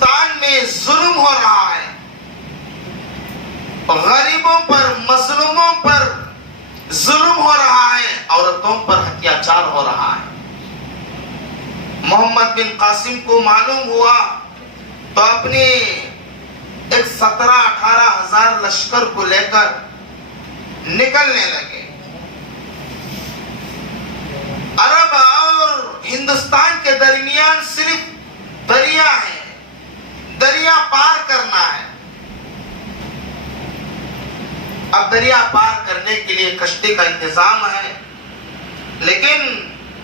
ہندوستان میں ظلم ہو رہا ہے، غریبوں پر مظلوموں پر ظلم ہو رہا ہے، عورتوں پر اتیاچار ہو رہا ہے۔ محمد بن قاسم کو معلوم ہوا تو اپنے ایک 17-18 ہزار لشکر کو لے کر نکلنے لگے۔ عرب اور ہندوستان کے درمیان صرف دریا ہے، دریا پار کرنا ہے۔ اب دریا پار کرنے کے لیے کشتی کا انتظام ہے، لیکن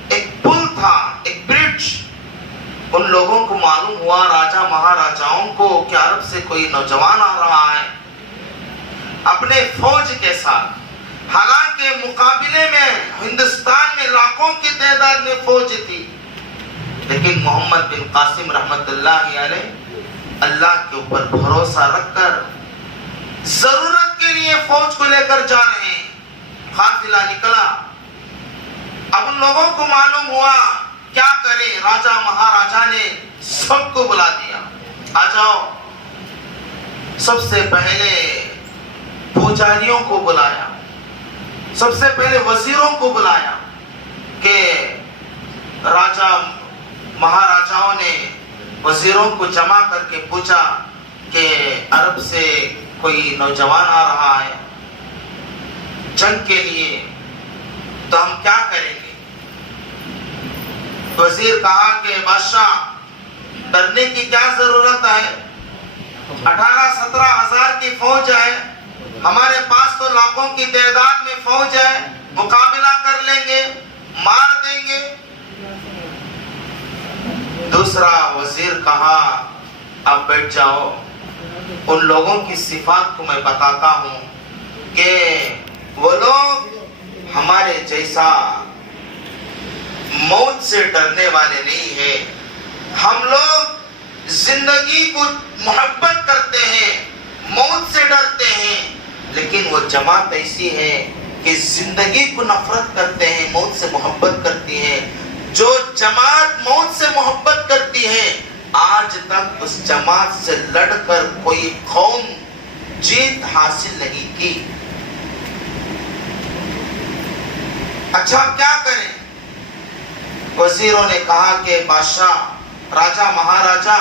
ایک پل تھا، ایک برج۔ ان لوگوں کو معلوم ہوا، راجہ مہاراجاؤں کو، کہ عرب سے کوئی نوجوان آ رہا ہے اپنے فوج کے ساتھ۔ حالانکہ مقابلے میں ہندوستان میں لاکھوں کی تعداد میں فوج تھی، لیکن محمد بن قاسم رحمت اللہ علیہ اللہ کے اوپر بھروسہ رکھ کر ضرورت کے لیے فوج کو لے کر جا رہے ہیں۔ قافلہ نکلا۔ اب ان لوگوں کو معلوم ہوا کیا کرے، راجہ مہاراجا نے سب کو بلا دیا، آ جاؤ۔ سب سے پہلے پوجاریوں کو بلایا، سب سے پہلے وزیروں کو بلایا، کہ راجہ مہاراجاؤں نے وزیروں کو جمع کر کے پوچھا کہ عرب سے کوئی نوجوان آ رہا ہے جنگ کے لیے، تو ہم کیا کریں گے؟ وزیر کہا کہ بادشاہ ڈرنے کی کیا ضرورت ہے، 18-17 ہزار کی فوج ہے، ہمارے پاس تو لاکھوں کی تعداد میں فوج ہے، مقابلہ کر لیں گے، مار دیں گے۔ دوسرا وزیر کہا اب بیٹھ جاؤ، ان لوگوں کی صفات کو میں بتاتا ہوں کہ وہ لوگ ہمارے جیسا موت سے ڈرنے والے نہیں ہیں۔ ہم لوگ زندگی کو محبت کرتے ہیں، موت سے ڈرتے ہیں، لیکن وہ جماعت ایسی ہے کہ زندگی کو نفرت کرتے ہیں، موت سے محبت کرتی ہے۔ جو جماعت موت سے محبت کرتی ہے، آج تک اس جماعت سے لڑ کر کوئی قوم جیت حاصل نہیں کی۔ اچھا کیا کریں؟ وزیروں نے کہا کہ بادشاہ، راجہ مہاراجا،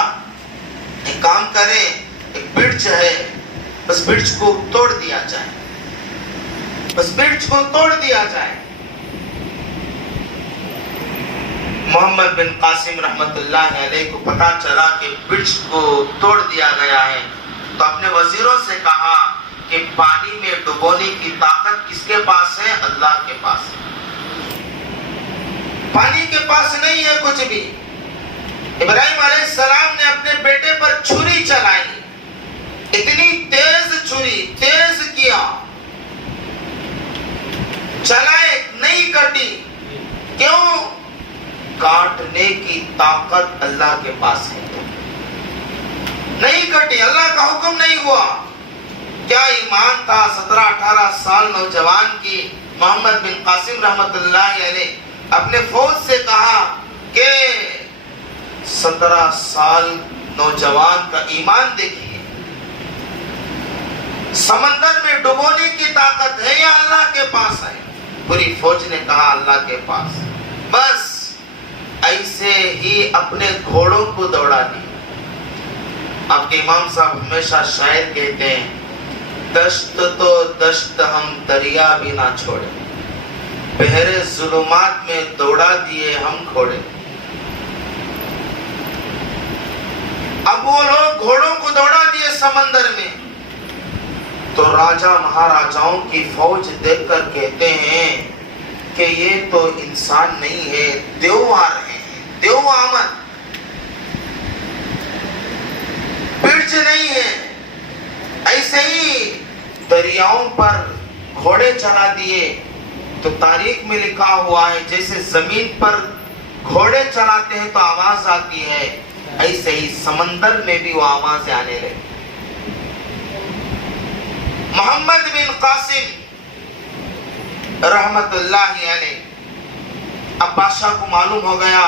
ایک کام کریں، ایک برج ہے، اس برج کو توڑ دیا جائے، اس برج کو توڑ دیا جائے۔ محمد بن قاسم رحمت اللہ علیہ کو پتا چلا کہ برج کو توڑ دیا گیا ہے، تو اپنے وزیروں سے کہا کہ پانی میں ڈبونے کی طاقت کس کے پاس ہے؟ اللہ کے پاس ہے، پانی کے پاس نہیں ہے کچھ بھی۔ ابراہیم علیہ السلام نے اپنے بیٹے پر چھری چلائی، اتنی تیز چھری، تیز کیا، چلائے نہیں کٹی۔ کیوں؟ کاٹنے کی طاقت اللہ کے پاس ہے، نہیں کٹی، اللہ کا حکم نہیں ہوا۔ کیا ایمان تھا 17-18 سال نوجوان کی۔ محمد بن قاسم رحمت اللہ علیہ اپنے فوج سے کہا کہ 17 سال نوجوان کا ایمان دیکھیے، سمندر میں ڈبونے کی طاقت ہے یا اللہ کے پاس ہے؟ پوری فوج نے کہا اللہ کے پاس۔ بس ایسے ہی اپنے گھوڑوں کو دوڑا دیا۔ آپ کے امام صاحب ہمیشہ شاعر کہتے ہیں، دشت تو دشت ہم دریا بھی نہ چھوڑے، بحر ظلمات میں دوڑا دیے ہم گھوڑے۔ اب وہ لوگ گھوڑوں کو دوڑا دیے سمندر میں، تو راجہ مہاراجاؤں کی فوج دیکھ کر کہتے ہیں کہ یہ تو انسان نہیں ہے، دیو آ رہے ہیں، دیو آمد، برج نہیں ہے۔ ایسے ہی دریاؤں پر گھوڑے چلا دیے، تو تاریخ میں لکھا ہوا ہے جیسے زمین پر گھوڑے چلاتے ہیں تو آواز آتی ہے، ایسے ہی سمندر میں بھی وہ آوازیں آنے لگی۔ محمد بن قاسم رحمت اللہ علیہ، اب بادشاہ کو معلوم ہو گیا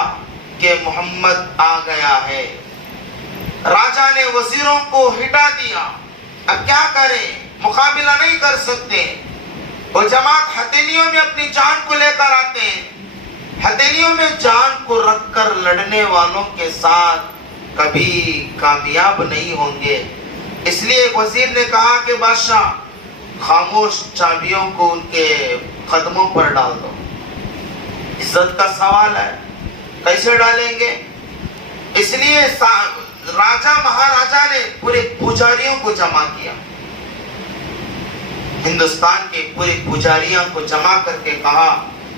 کہ محمد آ گیا ہے۔ راجہ نے وزیروں کو ہٹا دیا. اب کیا کریں, مقابلہ نہیں کر سکتے. وہ جماعت ہتھیلیوں میں اپنی جان کو لے کر آتے ہیں. ہتھیلیوں میں جان کو رکھ کر لڑنے والوں کے ساتھ کبھی کامیاب نہیں ہوں گے. اس لیے ایک وزیر نے کہا کہ بادشاہ, خاموش چابیوں کو ان کے قدموں پر ڈال دو. عزت کا سوال ہے, کیسے ڈالیں گے؟ اس لیے راجا مہاراجا نے پورے پجاریوں کو جمع کیا. ہندوستان کے پورے پجاریوں کو جمع کر کے کہا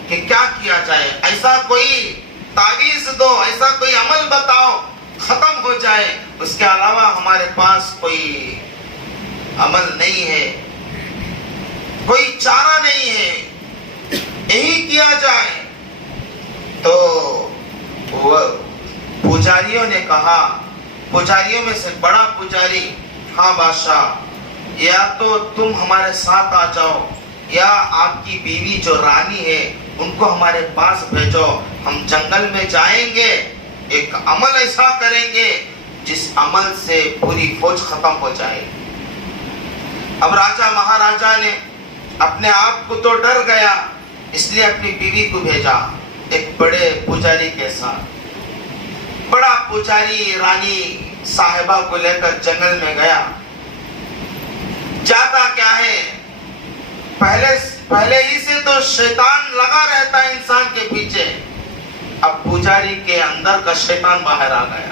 کہ کیا کیا جائے, ایسا کوئی تعویذ دو, ایسا کوئی عمل بتاؤ ختم ہو جائے. اس کے علاوہ ہمارے پاس کوئی عمل نہیں ہے, کوئی چارہ نہیں ہے, یہی کیا جائے. تو وہ پجاریوں نے کہا, پجاریوں میں سے بڑا پجاری, ہاں بادشاہ, یا تو تم ہمارے ساتھ آ جاؤ یا آپ کی بیوی جو رانی ہے ان کو ہمارے پاس بھیجو. ہم جنگل میں جائیں گے, ایک عمل ایسا کریں گے جس عمل سے پوری فوج ختم ہو جائے. اب راجا مہاراجا نے اپنے آپ کو تو ڈر گیا, اس لیے اپنی بیوی کو بھیجا ایک بڑے پجاری کے ساتھ. بڑا پجاری رانی صاحبہ کو لے کر جنگل میں گیا. جاتا کیا ہے, پہلے ہی سے تو شیطان لگا رہتا ہے انسان کے پیچھے. اب پجاری کے اندر کا شیطان باہر آ گیا.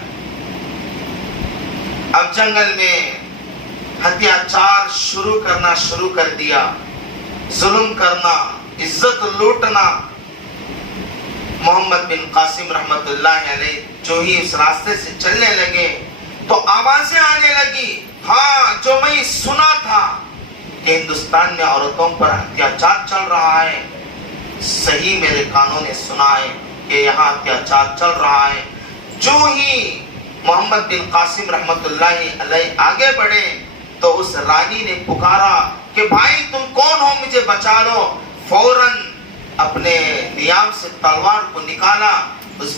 اب جنگل میں ہتھیاچار شروع کر دیا, ظلم کرنا, عزت لوٹنا. محمد بن قاسم رحمت اللہ علیہ جو ہی اس راستے سے چلنے لگے تو آوازیں آنے لگی, ہاں جو میں سنا تھا کہ ہندوستان میں عورتوں پر اتیاچار چل رہا ہے, صحیح میرے کانوں نے سنا ہے کہ یہاں اتیاچار چل رہا ہے. جو ہی محمد بن قاسم رحمت اللہ علیہ آگے بڑھے تو اس رانی نے پکارا کہ بھائی تم کون ہو, مجھے بچا لو. فوراً اپنے نیام سے تلوار کو نکالا, اس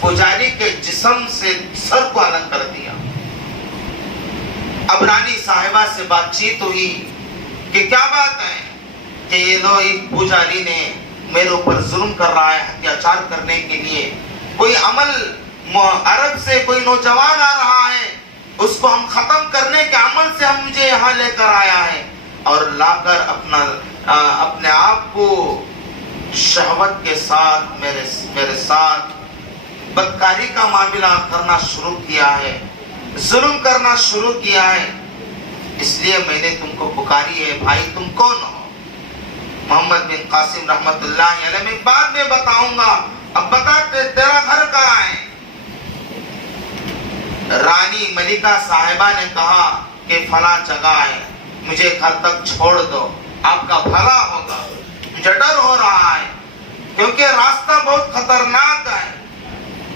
پجاری کے جسم سے سر کو الگ کر دیا. اب رانی صاحبہ سے بات چیت ہوئی کہ کیا بات ہے کہ یہ پجاری نے میرے اوپر ظلم کر رہا ہے اتیاچار کرنے کے لیے. کوئی عمل عرب سے کوئی نوجوان آ رہا ہے, اس کو ہم ختم کرنے کے عمل سے ہم مجھے یہاں لے کر آیا ہے, اور لا کر اپنے آپ کو شہوت کے ساتھ میرے ساتھ بدکاری کا معاملہ کرنا شروع کیا ہے, ظلم کرنا شروع کیا ہے. اس لیے میں نے تم کو پکاری ہے, بھائی تم کون ہو؟ محمد بن قاسم رحمت اللہ علیہ, میں بعد میں بتاؤں گا, اب بتا تیرا گھر کہاں ہے؟ رانی ملکہ صاحبہ نے کہا کہ فلاں جگہ ہے, مجھے گھر تک چھوڑ دو, آپ کا بھلا ہوگا. مجھے ڈر ہو رہا ہے کیونکہ راستہ بہت خطرناک ہے,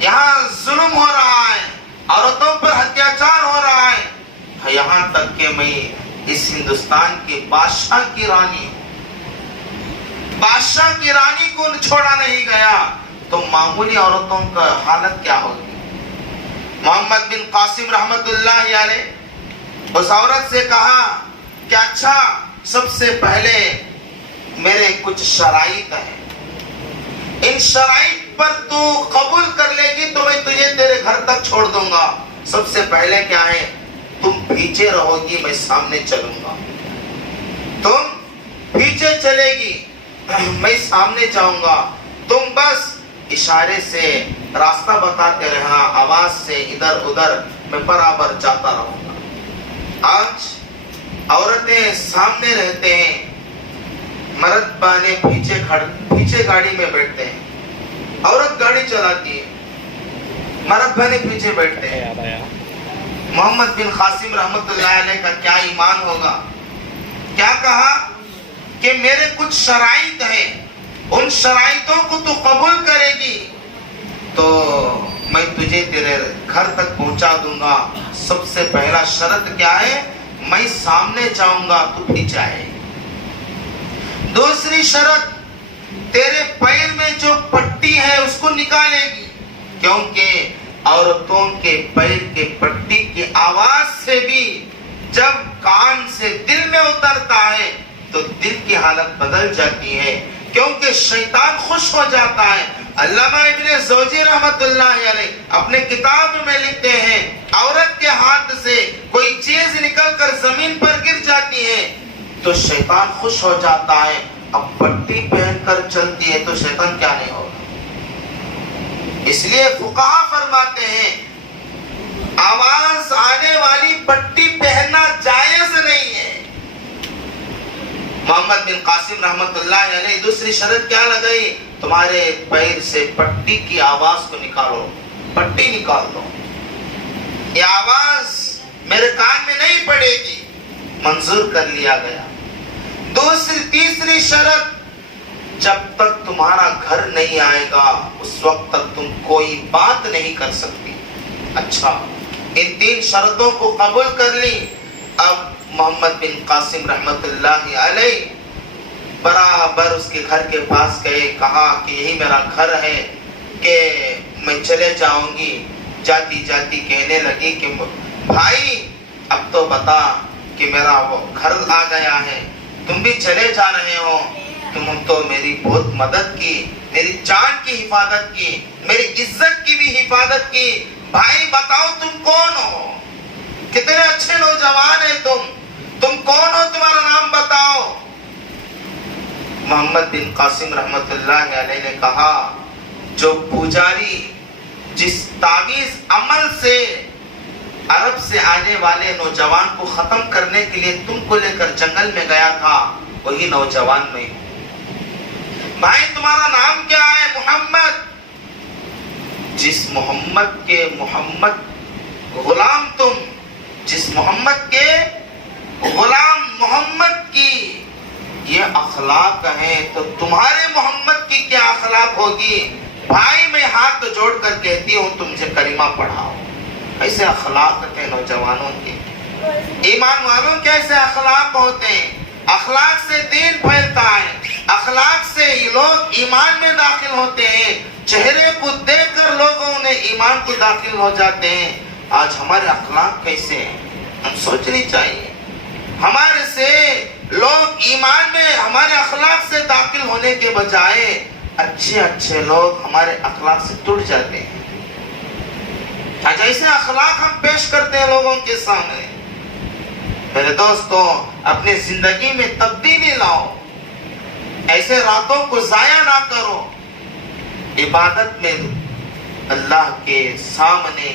یہاں ظلم ہو رہا ہے, عورتوں پر اتیاچار ہو رہا ہے, یہاں تک کہ میں اس ہندوستان کے بادشاہ کی رانی کو چھوڑا نہیں گیا, تو معمولی عورتوں کا حالت کیا ہوگی؟ محمد بن قاسم رحمت اللہ علیہ اس عورت سے کہا کہ اچھا, سب سے پہلے میرے کچھ شرائط ہیں, ان شرائط پر تو قبول کر لے گی تو میں تجھے تیرے گھر تک چھوڑ دوں گا. سب سے پہلے کیا ہے, تم پیچھے رہو گی, میں سامنے چلوں گا. تم پیچھے چلے گی, میں سامنے جاؤں گا. تم بس اشارے سے راستہ بتاتے رہنا, آواز سے ادھر ادھر, میں برابر جاتا رہوں گا. آج عورتیں سامنے رہتے ہیں, مرد بانے پیچھے گاڑی میں بیٹھتے ہیں. عورت گاڑی چلاتی ہے, مرد بانے پیچھے بیٹھتے ہیں. محمد بن قاسم رحمت اللہ علیہ کا کیا ایمان ہوگا, کیا کہا کہ میرے کچھ شرائط ہیں, ان شرائطوں کو تو قبول کرے گی تو میں تجھے تیرے گھر تک پہنچا دوں گا. سب سے پہلا شرط کیا ہے, میں سامنے جاؤں گا, تو پیچھے آئے. دوسری شرط, تیرے پیر میں جو پٹی ہے اس کو نکالے گی, کیونکہ عورتوں کے پیر کے پٹی کی آواز سے بھی جب کان سے دل میں اترتا ہے تو دل کی حالت بدل جاتی ہے، کیونکہ شیطان خوش ہو جاتا ہے۔ علامہ ابن زوجی رحمت اللہ علیہ اپنے کتاب میں لکھتے ہیں، عورت کے ہاتھ سے کوئی چیز نکل کر زمین پر گر جاتی ہے تو شیطان خوش ہو جاتا ہے، اب پٹی پہن کر چلتی ہے تو شیطان کیا نہیں ہوگا۔ اس لیے فقہا فرماتے ہیں آواز آنے والی پٹی پہننا جائز نہیں ہے۔ محمد بن قاسم رحمت اللہ علیہ دوسری شرط کیا لگائی؟ تمہارے پیر سے پٹی کی آواز کو نکالو، پٹی نکال دو، یہ آواز میرے کان میں نہیں پڑے گی، منظور کر لیا گیا۔ تیسری شرط، جب تک تمہارا گھر نہیں آئے گا اس وقت تک تم کوئی بات نہیں کر سکتی۔ اچھا، ان 3 شرطوں کو قبول کر لی۔ اب محمد بن قاسم رحمت اللہ علیہ برابر اس کے گھر کے پاس گئے، کہا کہ یہی میرا گھر ہے کہ میں چلے جاؤں گی۔ جاتی جاتی کہنے لگی کہ بھائی اب تو بتا کہ میرا وہ گھر آ گیا ہے، تم بھی چلے جا رہے ہو، تم تو میری بہت مدد کی، میری جان کی حفاظت کی، میری عزت کی بھی حفاظت کی، بھائی بتاؤ تم کون ہو، کتنے اچھے نوجوان ہیں تم کون ہو، تمہارا نام بتاؤ۔ محمد بن قاسم رحمت اللہ علیہ نے کہا جو پجاری جس تعویذ عمل سے عرب سے آنے والے نوجوان کو ختم کرنے کے لیے تم کو لے کر جنگل میں گیا تھا وہی نوجوان میں ہوں۔ بھائی تمہارا نام کیا ہے؟ محمد۔ جس محمد کے غلام تم، جس محمد کے غلام محمد کی یہ اخلاق ہے تو تمہارے محمد کی کیا اخلاق ہوگی؟ بھائی میں ہاتھ جوڑ کر کہتی ہوں تم سے کلمہ پڑھاؤ۔ ایسے اخلاق تھے نوجوانوں کے۔ ایمان والوں کے ایسے اخلاق ہوتے ہیں، اخلاق سے دین پھیلتا ہے، اخلاق سے لوگ ایمان میں داخل ہوتے ہیں، چہرے کو دیکھ کر لوگوں نے ایمان کو داخل ہو جاتے ہیں۔ آج ہمارے اخلاق کیسے ہیں ہم سوچنی چاہیے۔ ہمارے سے لوگ ایمان میں ہمارے اخلاق سے داخل ہونے کے بجائے اچھے لوگ ہمارے اخلاق سے ٹوٹ جاتے ہیں۔ جیسے اخلاق ہم پیش کرتے ہیں لوگوں کے سامنے۔ میرے دوستو اپنی زندگی میں تبدیلی لاؤ، ایسے راتوں کو ضائع نہ کرو، عبادت میں اللہ کے سامنے